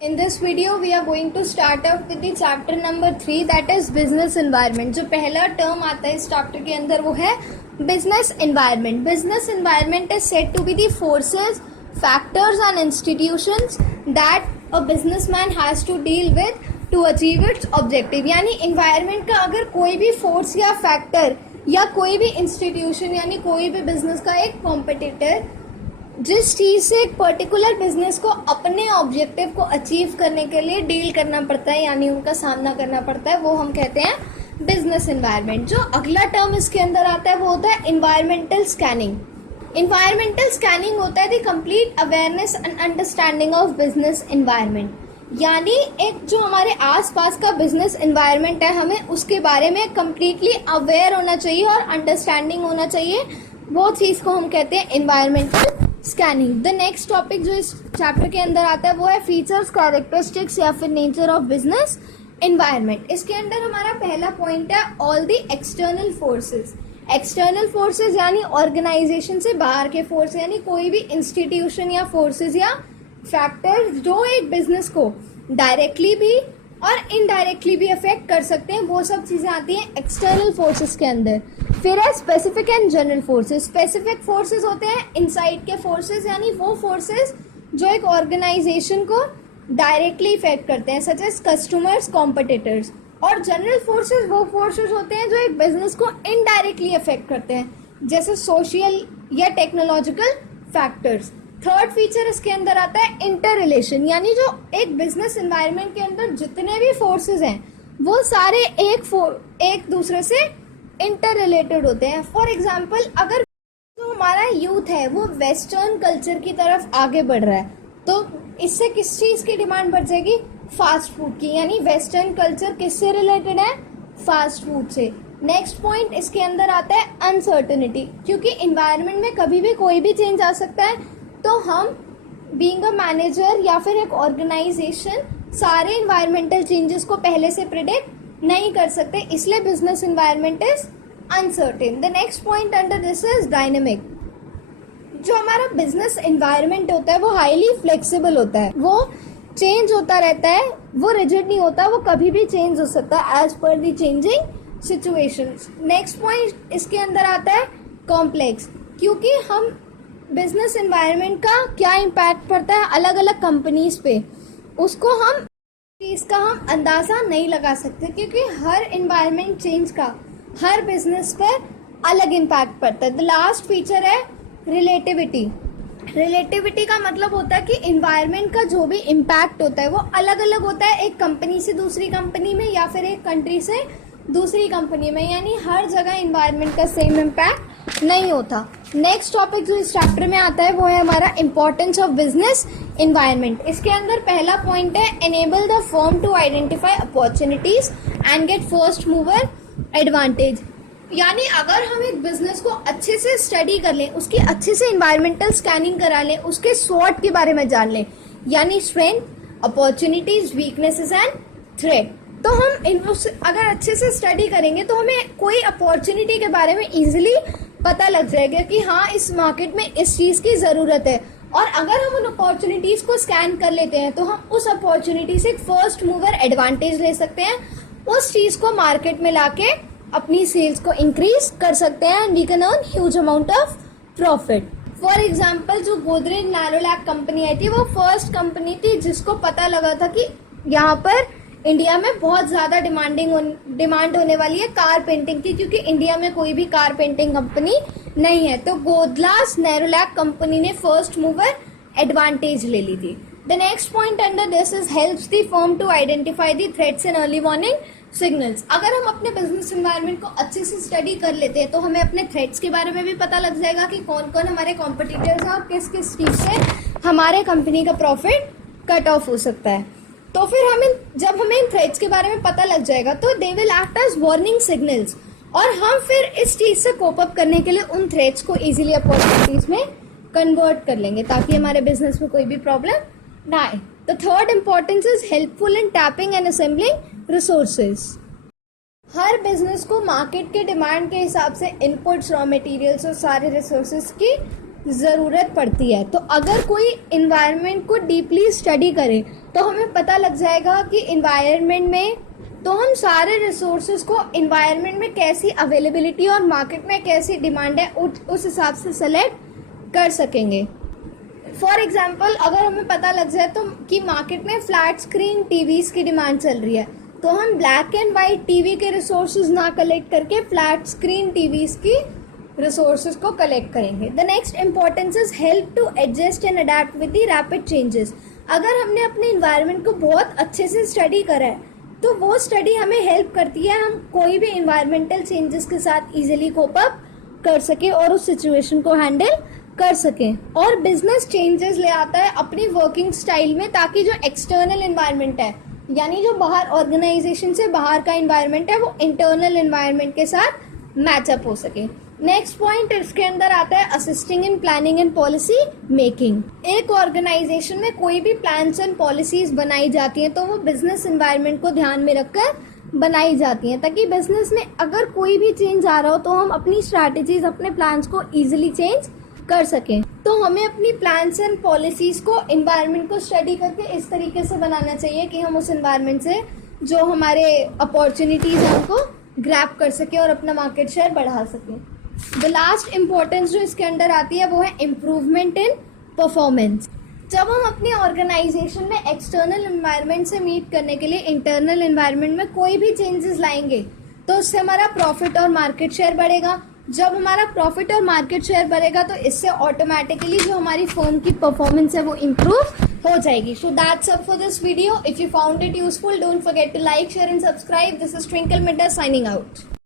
In this video, we are going to start off with the chapter number 3, that is business environment. जो पहला term आता है इस chapter के अंदर वो है business environment. Business environment is said to be the forces, factors and institutions that a businessman has to deal with to achieve its objective. यानी environment का अगर कोई भी force या factor या कोई भी institution यानी कोई भी business का एक competitor जिस चीज से एक पर्टिकुलर बिजनेस को अपने ऑब्जेक्टिव को अचीव करने के लिए डील करना पड़ता है यानी उनका सामना करना पड़ता है, वो हम कहते हैं बिजनेस एनवायरनमेंट. जो अगला टर्म इसके अंदर आता है वो होता है इन्वायरमेंटल स्कैनिंग. इन्वायरमेंटल स्कैनिंग होता है the complete awareness and understanding of business environment. यानी एक जो हमारे आसपास का बिजनेस एनवायरनमेंट है हमें उसके बारे में कम्प्लीटली अवेयर होना चाहिए और अंडरस्टैंडिंग होना चाहिए. वो चीज को हम कहते हैं environmental scanning. The next topic जो इस चैप्टर के अंदर आता है वो है फीचर्स, कैरेक्टरिस्टिक्स या फिर नेचर ऑफ बिजनेस एनवायरनमेंट. इसके अंदर हमारा पहला पॉइंट है all the external forces. External forces यानी ऑर्गेनाइजेशन से बाहर के फोर्स यानी कोई भी इंस्टीट्यूशन या फोर्सेस या फैक्टर्स जो एक बिजनेस को डायरेक्टली भी और इनडायरेक्टली भी अफेक्ट कर सकते हैं, वो सब चीजें आती हैं एक्सटर्नल फोर्सेस के अंदर. फिर है specific and general forces. Specific forces होते हैं इनसाइड के फोर्सेस यानी वो फोर्सेस जो एक ऑर्गेनाइजेशन को डायरेक्टली इफेक्ट करते हैं सच एज कस्टमर्स, कॉम्पिटिटर्स. और जनरल फोर्सेस वो फोर्सेस होते हैं जो एक बिजनेस को इनडायरेक्टली अफेक्ट करते हैं जैसे सोशल या टेक्नोलॉजिकल फैक्टर्स. थर्ड फीचर इसके अंदर आता है इंटर रिलेशन यानी जो एक बिजनेस एनवायरनमेंट के अंदर जितने भी फोर्सेस हैं वो सारे एक दूसरे से इंटर रिलेटेड होते हैं. फॉर एग्जाम्पल अगर जो हमारा यूथ है वो वेस्टर्न कल्चर की तरफ आगे बढ़ रहा है तो इससे किस चीज की डिमांड बढ़ जाएगी? फास्ट फूड की. यानी वेस्टर्न कल्चर किससे रिलेटेड है? फास्ट फूड से. नेक्स्ट पॉइंट इसके अंदर आता है अनसर्टेनिटी. क्योंकि इन्वायरमेंट में कभी भी कोई भी चेंज आ सकता है तो हम बीइंग अ मैनेजर या फिर एक ऑर्गेनाइजेशन सारे इन्वायरमेंटल चेंजेस को पहले से प्रिडिक्ट नहीं कर सकते, इसलिए business environment is uncertain. The next point under this is dynamic. जो हमारा बिजनेस एनवायरनमेंट होता है वो हाईली फ्लेक्सिबल होता है, वो चेंज होता रहता है, वो रिजिड नहीं होता, वो कभी भी चेंज हो सकता है as per the changing situations. Next point इसके अंदर आता है कॉम्प्लेक्स. क्योंकि हम बिजनेस एनवायरनमेंट का क्या इम्पैक्ट पड़ता है अलग अलग कंपनीज पे उसको हम इसका हम अंदाजा नहीं लगा सकते क्योंकि हर एनवायरनमेंट चेंज का हर बिजनेस पर अलग इम्पैक्ट पड़ता है. द लास्ट फीचर है रिलेटिविटी. रिलेटिविटी का मतलब होता है कि एनवायरनमेंट का जो भी इम्पैक्ट होता है वो अलग अलग होता है एक कंपनी से दूसरी कंपनी में या फिर एक कंट्री से दूसरी कंपनी में, यानी हर जगह एनवायरनमेंट का सेम इम्पैक्ट नहीं होता. नेक्स्ट टॉपिक जो इस चैप्टर में आता है वो है हमारा इंपॉर्टेंस ऑफ बिजनेस एनवायरनमेंट. इसके अंदर पहला पॉइंट है enable the firm to identify opportunities and get first mover advantage. यानी अगर हम एक बिजनेस को अच्छे से स्टडी कर लें, उसकी अच्छे से एनवायरमेंटल स्कैनिंग करा लें, उसके स्वॉट के बारे में जान लें यानी strength, opportunities, weaknesses and threat, तो हम अगर अच्छे से स्टडी करेंगे तो हमें कोई अपॉर्चुनिटी के बारे में इजीली पता लग जाएगा कि हाँ इस मार्केट में इस चीज की जरूरत है. और अगर हम उन अपॉर्चुनिटीज को स्कैन कर लेते हैं तो हम उस अपॉर्चुनिटी से फर्स्ट मूवर एडवांटेज ले सकते हैं, उस चीज को मार्केट में लाके अपनी सेल्स को इंक्रीज कर सकते हैं and we can earn huge amount of profit. For example जो गोदरेज नैरोलैक कंपनी आई थी वो फर्स्ट कंपनी थी जिसको पता लगा था कि यहाँ पर इंडिया में बहुत ज्यादा डिमांड होने वाली है कार पेंटिंग की, क्योंकि इंडिया में कोई भी कार पेंटिंग कंपनी नहीं है. तो गोदलास नैरोलैक कंपनी ने फर्स्ट मूवर एडवांटेज ले ली थी. The next point under this is helps the firm to identify the threats in early warning signals. अगर हम अपने बिजनेस एनवायरनमेंट को अच्छे से स्टडी कर लेते हैं तो हमें अपने थ्रेट्स के बारे में भी पता लग जाएगा कि कौन कौन हमारे कॉम्पिटिटर्स हैं और किस किस चीज से हमारे कंपनी का प्रॉफिट कट ऑफ हो सकता है. तो फिर जब हमें इन थ्रेट्स के बारे में पता लग जाएगा तो they will act as warning signals और हम फिर इस चीज से कोप अप करने के लिए उन थ्रेट्स को इजीली अपॉर्चुनिटीज में कन्वर्ट कर लेंगे ताकि हमारे बिजनेस में कोई भी प्रॉब्लम ना आए. The third importance is helpful in tapping and assembling resources. Her business को मार्केट के डिमांड के हिसाब से इनपुट्स, रॉ मटेरियल्स और सारे रिसोर्सेज की ज़रूरत पड़ती है। तो अगर कोई इन्वायरमेंट को डीपली स्टडी करे तो हमें पता लग जाएगा कि इन्वायरमेंट में तो हम सारे रिसोर्सेज को इन्वायरमेंट में कैसी अवेलेबिलिटी और मार्केट में कैसी डिमांड है उस हिसाब से सेलेक्ट कर सकेंगे। फॉर एग्जाम्पल अगर हमें पता लग जाए तो कि मार्केट में फ्लैट स्क्रीन टीवीज की डिमांड चल रही है, तो हम ब्लैक एंड वाइट टीवी के रिसोर्सेज ना कलेक्ट करके फ्लैट स्क्रीन टीवीज की रिसोर्सेज को कलेक्ट करेंगे। The next importance is help to adjust and adapt with the rapid changes. अगर हमने अपने इन्वायरमेंट को बहुत अच्छे से स्टडी करा है तो वो स्टडी हमें हेल्प करती है हम कोई भी इन्वायरमेंटल चेंजेस के साथ इजीली कोप अप कर सके और उस सिचुएशन को हैंडल कर सकें। और बिजनेस चेंजेस ले आता है अपनी वर्किंग स्टाइल में, ताकि जो एक्सटर्नल इन्वायरमेंट है यानी जो बाहर ऑर्गेनाइजेशन से बाहर का इन्वायरमेंट है वो इंटरनल इन्वायरमेंट के साथ मैचअप हो सके। नेक्स्ट पॉइंट इसके अंदर आता है assisting in planning and policy making. एक ऑर्गेनाइजेशन में कोई भी प्लान्स एंड पॉलिसीज बनाई जाती हैं तो वो बिजनेस एनवायरनमेंट को ध्यान में रखकर बनाई जाती हैं, ताकि बिजनेस में अगर कोई भी चेंज आ रहा हो तो हम अपनी स्ट्रैटेजीज अपने प्लान्स को इजीली चेंज कर सकें। तो हमें अपनी प्लान्स एंड पॉलिसीज को एनवायरनमेंट को स्टडी करके इस तरीके से बनाना चाहिए कि हम उस एनवायरनमेंट से जो हमारे अपॉर्चुनिटीज हैं उनको ग्रैब कर सकें और अपना मार्केट शेयर बढ़ा सकें। द लास्ट इम्पोर्टेंस जो इसके अंदर आती है वो है इम्प्रूवमेंट इन परफॉर्मेंस। जब हम अपनी ऑर्गेनाइजेशन में एक्सटर्नल एनवायरनमेंट से मीट करने के लिए इंटरनल एनवायरनमेंट में कोई भी चेंजेस लाएंगे तो उससे हमारा प्रॉफिट और मार्केट शेयर बढ़ेगा। जब हमारा प्रॉफिट और मार्केट शेयर बढ़ेगा तो इससे ऑटोमेटिकली जो हमारी फर्म की परफॉर्मेंस है वो इम्प्रूव हो जाएगी। So that's up for this video. If you found it useful don't forget to like, share and subscribe. This is Twinkle Midda signing out.